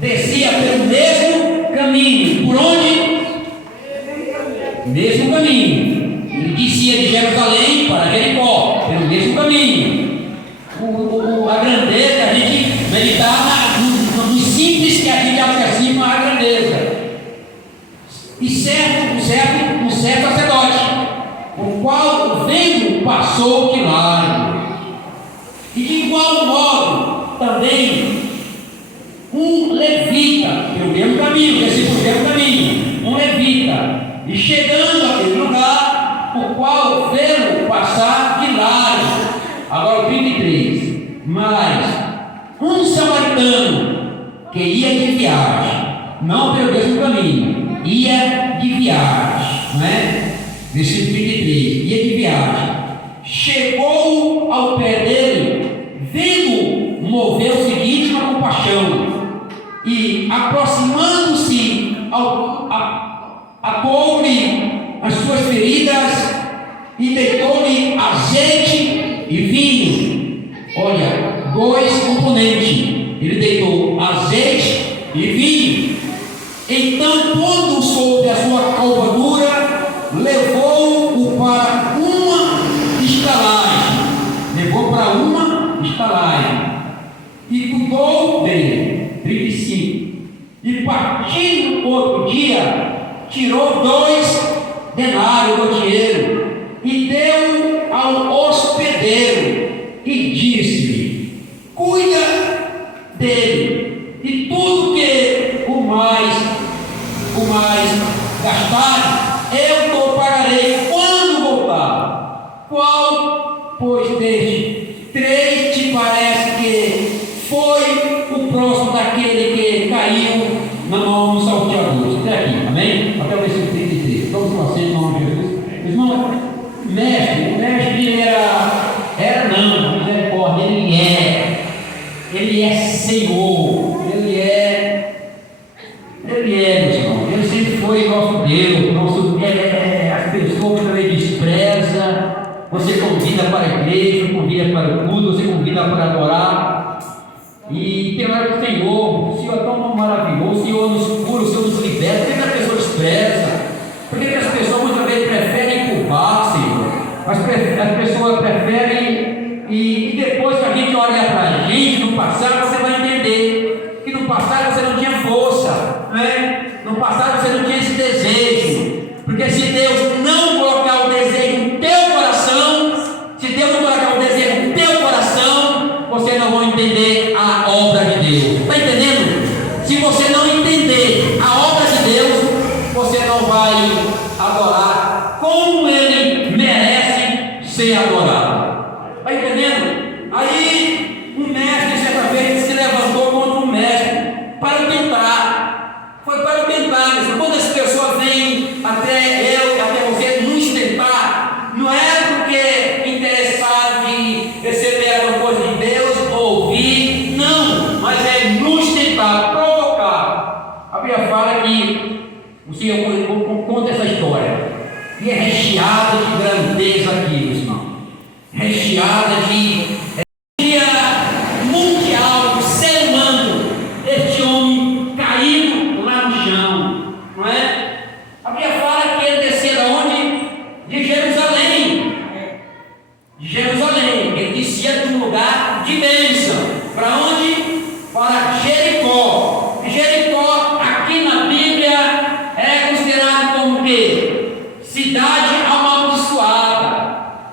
descia pelo mesmo caminho. Por onde? Mesmo caminho. Ele descia de Jerusalém para Jericó, pelo mesmo caminho. A grandeza, a gente meditar no simples que a gente aproxima a grandeza. E um certo sacerdote, o qual vendo passou o quilário. E de igual modo também um levita, pelo mesmo caminho, pelo mesmo caminho, um levita, e chegando àquele lugar, o qual vendo passar quilário. Agora o 33. Mas um samaritano que ia de viagem, não pelo mesmo caminho, ia de viagem, não é? Versículo 33, ia de viagem, chegou ao pé dele, vendo, moveu-se de íntima compaixão, e aproximando-se, atou-lhe as suas feridas, e deitou-lhe azeite e vinho. Olha, dois componentes, ele deitou azeite e vinho. Então, quando soube a sua calvadura, levou-o para uma estalagem, e cuidou dele. 35. E partindo outro dia, tirou 2 denários do dinheiro e deu ao hospedeiro, e disse-lhe: cuida dele, e tudo que o mais gastar, eu te pagarei quando voltar. Qual, pois, destes 3 te parece que foi o próximo daquele que caiu na mão dos salteadores? Até aqui, amém? Até o versículo 33. Vamos vocês, em nome de Jesus. Irmão, o mestre era não, misericórdia, ele é Senhor, ele é, meus irmãos, ele sempre foi nosso Deus, as pessoas que ele despreza, você convida para a igreja, convida para o culto, você convida para adorar, e tem hora que o Senhor é tão maravilhoso, o Senhor nos cura, o Senhor nos liberta. Por que a pessoa despreza? Porque as pessoas muitas vezes preferem culpar, Senhor, as pessoas preferem, e depois que a gente olha para a gente, no passado, você vai entender que no passado você não tinha força, né? No passado você não tinha esse desejo, porque se Deus não colocar o desejo no teu coração, você não vai entender a obra de Deus. Está entendendo? Se você não entender a obra de Deus, você não vai adorar como Ele merece ser adorado. Está entendendo? Aí um mestre certa vez se levantou contra um mestre para tentar. Foi para tentar. Quando as pessoas vêm até eu, até você, nos tentar, não é porque interessado em receber alguma coisa de Deus, ouvir, não, mas é nos tentar, provocar. A Bíblia fala que o Senhor conta essa história, e é recheada de grandeza aqui, meus irmãos, recheada de mundial, do ser humano, este homem caído lá no chão, não é? A Bíblia fala que ele descia de onde? De Jerusalém. Ele descia de um lugar de bênção. Para onde? Para Jericó. Jericó, aqui na Bíblia, é considerado como o quê? Cidade amaldiçoada.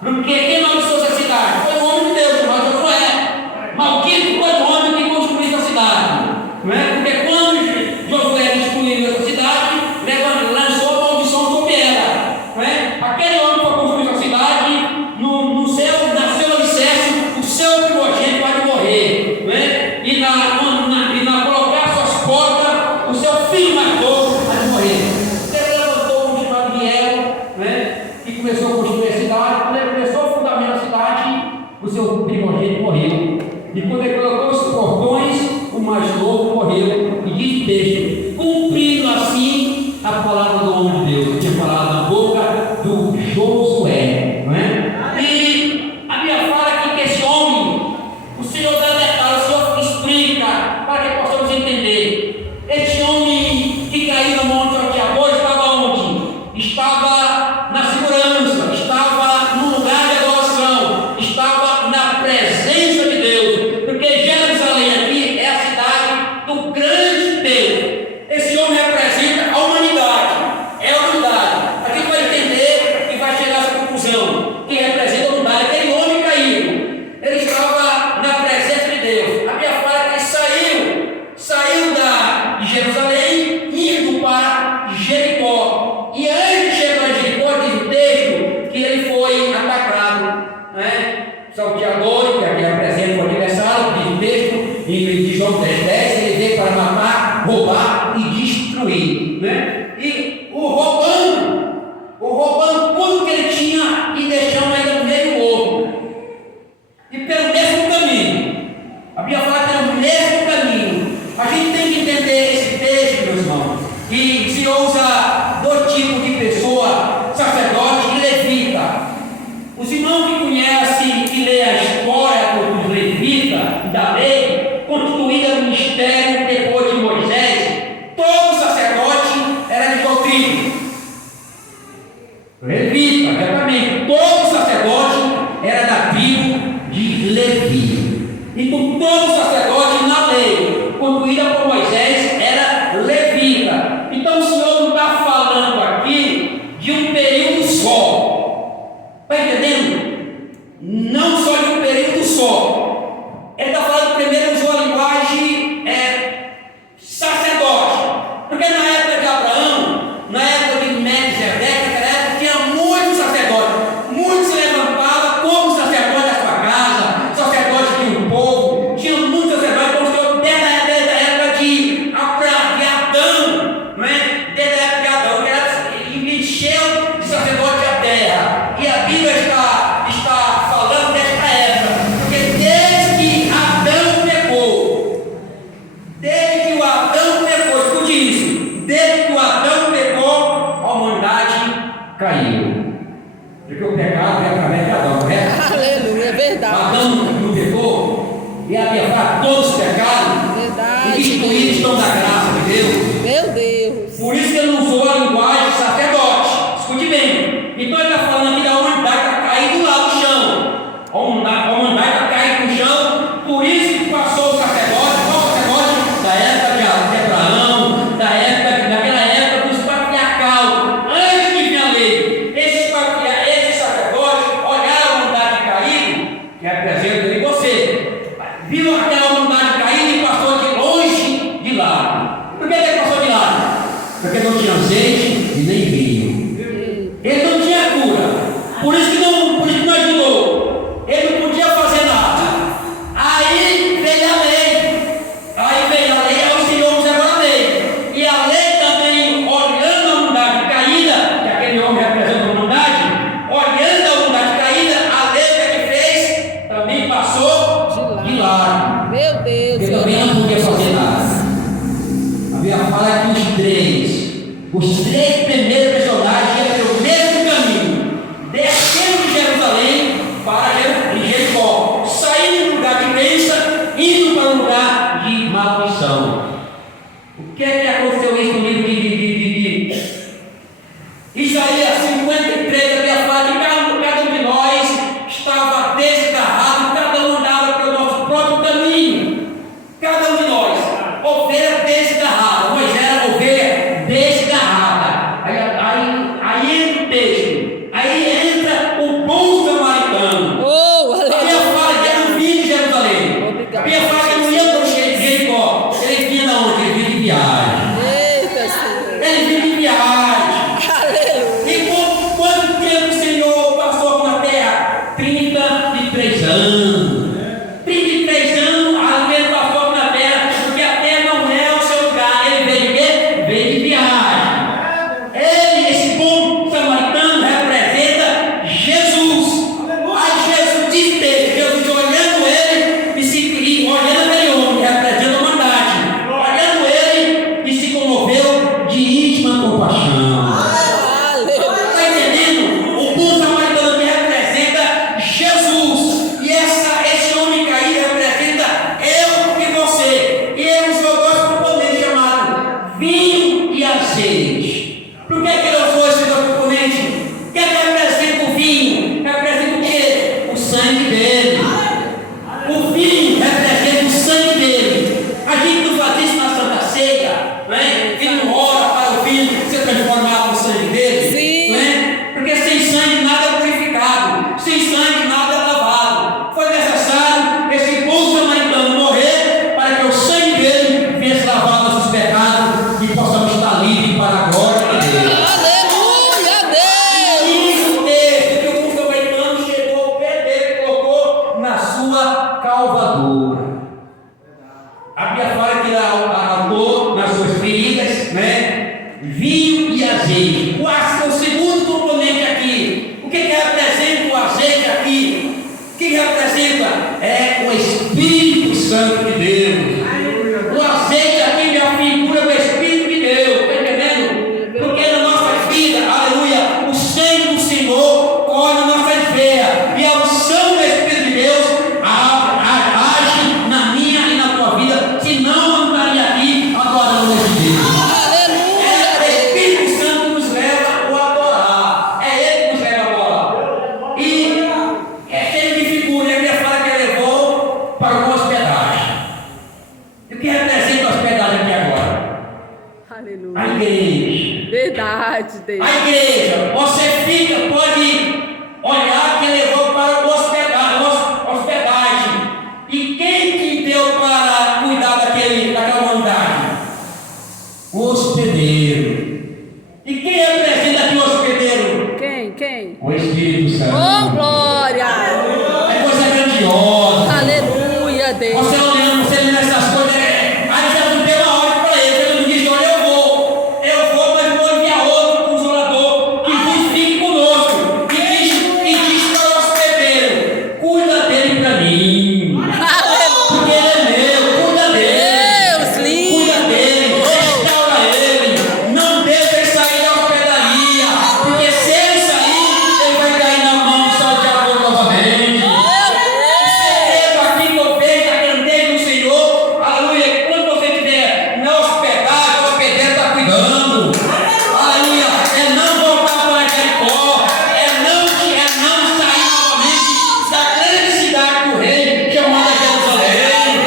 Porque quem amaldiçoou essa cidade? Foi o homem de Deus, mas não é. Maldito foi o homem que construiu essa cidade. Não é? Porque quando Josué destruiu essa cidade, lançou a maldição sobre ela. Não é? Aquele homem que foi construir essa cidade, na seu alicerce, o seu primogênito vai morrer. Não é? E na colocar suas portas, o seu filho mais novo vai morrer. Ele levantou um chamado Riel, e começou a construir a cidade. Quando ele começou a fundamentar a cidade, o seu primogênito morreu. E quando ele colocou os portões, o mais novo morreu. E diz o texto: cumprindo assim a palavra do homem de Deus, que tinha falado na boca do Josué. Não é? E a Bíblia fala que esse homem, o Senhor explica, para que possamos matar, roubar e destruir, né? E o roubando tudo que ele tinha e deixando ainda no meio morto. E pelo mesmo caminho, a Bíblia fala que é o mesmo caminho. A gente tem que entender esse texto, meus irmãos, e se usa dois tipos de pessoa, sacerdote e levita. Os irmãos que conhecem e lêem a história dos levitas e da lei, constituída no ministério depois de Moisés, todo sacerdote era de doutrina. Levita, exatamente, todo sacerdote era da tribo de Levi. Então, todo sacerdote na lei, constituída por Moisés, era levita. Então, o Senhor não está falando aqui de um período só. Está entendendo? Não só de um período só. Ele está falando primeiro de uma linguagem sacerdote. Porque na época de Abraão, na época de Melquisedeque, naquela época tinha muitos sacerdotes. Muitos se levantavam como sacerdote da sua casa, sacerdote de um povo. Tinha muitos sacerdotes, como o Senhor, desde a época de Adão, né? Desde a época de Adão, que encheu de sacerdote a terra. E a Bíblia está falando desta época, porque desde que Adão pecou, escute isso, desde que o Adão pecou, a humanidade caiu. Porque o pecado é através de Adão, correto? Aleluia, é verdade. Adão não pecou, e a Bíblia fala todos pecaram, Verdade, e destruídos estão da graça de Deus. Meu Deus. Por isso que ele não usou a linguagem sacerdote. Escute bem. Então ele está falando aqui da humanidade está caído lá no chão. A humanidade está caída no chão. Por isso que passou o sacerdote. Qual sacerdote? Da época de Abraão, daquela época dos patriarcal. Antes de vir a lei, esses sacerdotes olharam a humanidade caída, que representa eu e você. Viram aquela humanidade caída e passou de longe de lado. Por que ele passou de lado? Porque não tinha azeite e nem vinho. Ele não tinha cura. Por isso que não ajudou. Ele não podia fazer nada. Aí veio a lei. Aí o Senhor usa agora a lei. E a lei também, olhando a humanidade caída, que aquele homem representa a humanidade, olhando a humanidade caída, a lei que fez também passou de lado. Meu Deus. Ele também não podia fazer nada. A Bíblia fala que os três primeiros personagens iam pelo mesmo caminho, descendo de Jerusalém para Jericó, saindo do lugar de bênção, indo para um lugar de maldição. O que é que aconteceu isso no livro de Isaías 53? A Bíblia fala que cada um de nós estava desgarrado, cada um andava pelo nosso próprio caminho. Cada um de nós, ovelha desgarrada. Moisés era ovelha desgarrada. Aí entra o texto, aí entra o bom samaritano. Oh, A Bíblia fala que era um vinho de Jerusalém. A Bíblia fala que ele não ia para o Jericó, ele vinha de onde? Ele vinha de viagem. Eita, vinho e azeite. O segundo componente aqui. O que representa o azeite aqui? O que representa? É o Espírito Santo de Deus. O azeite aqui é a figura do Espírito de Deus. Está entendendo? Porque na nossa vida, aleluia, o sangue do Senhor corre na nossa veia. E a unção do Espírito de Deus age na minha e na tua vida. Senão eu não estaria aqui adorando esse Deus. É o Espírito Santo que nos leva a adorar. É Ele que nos leva a adorar. E é cheio de figura. Ele fala que ele levou para uma hospedagem. E o que representa a hospedagem aqui agora? Aleluia. A igreja. Verdade, Deus. A igreja, você pode olhar que levou para hospedagem. E quem que deu para cuidar daquela humanidade? O hospedeiro. E quem representa aqui o hospedeiro? Quem? O Espírito Santo. Oh, glória! É coisa grandiosa. Aleluia, Deus. Você olhando, você lendo essas coisas, aí você não deu uma ordem para ele. Você não disse: olha, eu vou, mas vou enviar outro consolador que vos fique conosco. E diz para o hospedeiro: cuida dele para mim. Porque ele é meu, cuida dele. Deus lindo. Cuida dele, restaura ele. Não deixa ele sair da hospedaria. Porque se ele sair, ele vai cair na mão do salteador novamente. Segredo aqui que eu vejo a grandeza do Senhor, aleluia. Quando você estiver na hospedagem, o hospedeiro está cuidando, aleluia. É não voltar para Jericó, é não sair novamente da grande cidade do rei, chamada Jerusalém.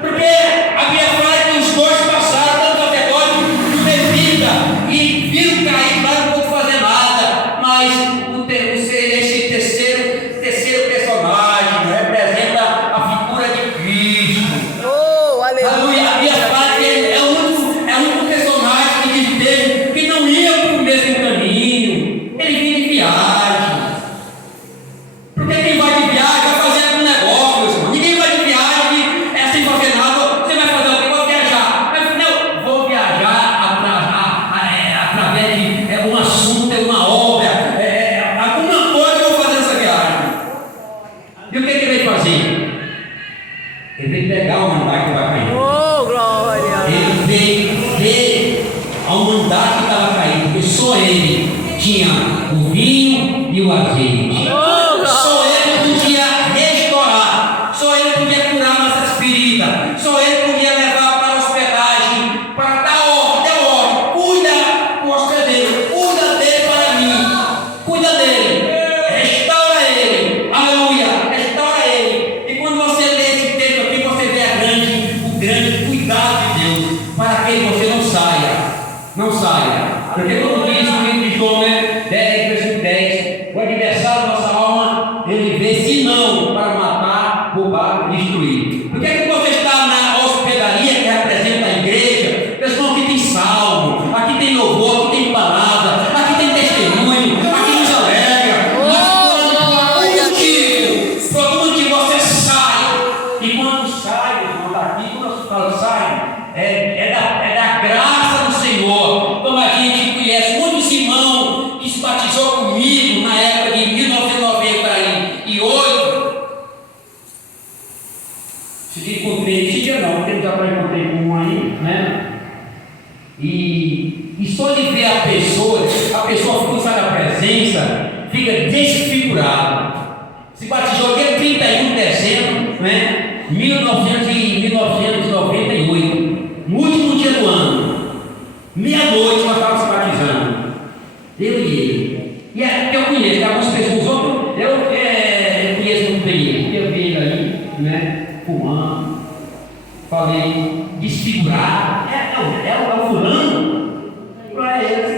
Porque a Bíblia fala que os dois passaram, tanto o sacerdote e o levita, e viram cair, mas não pôde fazer nada. Mas esse terceiro personagem representa a figura de Cristo. Oh, aleluia. Aleluia. A Bíblia fala que ele é o único personagem que diz dele que não ia para o mesmo caminho. Ele vinha de viagem. Porque quem vai de viagem vai fazer algum negócio, meu irmão. Ninguém vai de viagem sem fazer nada. Você vai fazer o quê? Vou viajar. Mas não, vou viajar através de um assunto, uma obra, alguma coisa eu vou fazer nessa viagem. E o que ele veio fazer? Ele veio pegar a humanidade que vai cair. Oh, glória. Ele veio ver a humanidade que estava caindo, porque só ele tinha o vinho e o azeite. Só ele podia restaurar, só ele podia curar nossas feridas, só ele podia levar para a hospedagem, para dar ordem, cuida do hospedeiro, cuida dele para mim, cuida dele, restaura ele, aleluia, restaura ele. E quando você lê esse texto aqui, você vê o grande cuidado de Deus, para que você não saia, porque como diz no livro de João, 10, versículo 10, o adversário da nossa alma, ele vê senão para matar, roubar e destruir. Por que você está na hospedaria que representa a igreja? Pessoal, aqui tem salmo, aqui tem louvor, aqui tem palavra, aqui tem testemunho, aqui nos alegra. Mas por algum motivo você sai, e quando sai, irmão, daqui, quando eu falo sai, é da graça do Senhor. Como a gente conhece muitos irmãos que se batizou comigo na época de 1998. Se encontrei esse dia não, porque já encontrei com um aí, né? E só de ver a pessoa fica, sabe, a presença, fica desfigurado. Se batizou dia 31 de dezembro, né? 1998, no último dia do ano, meia-noite nós estávamos se batizando, eu e ele. E é que eu conheço, que algumas pessoas, eu conheço muito bem ele, porque eu vi ele aí, né? Fumando, falei, desfigurado, é o fulano, para ele.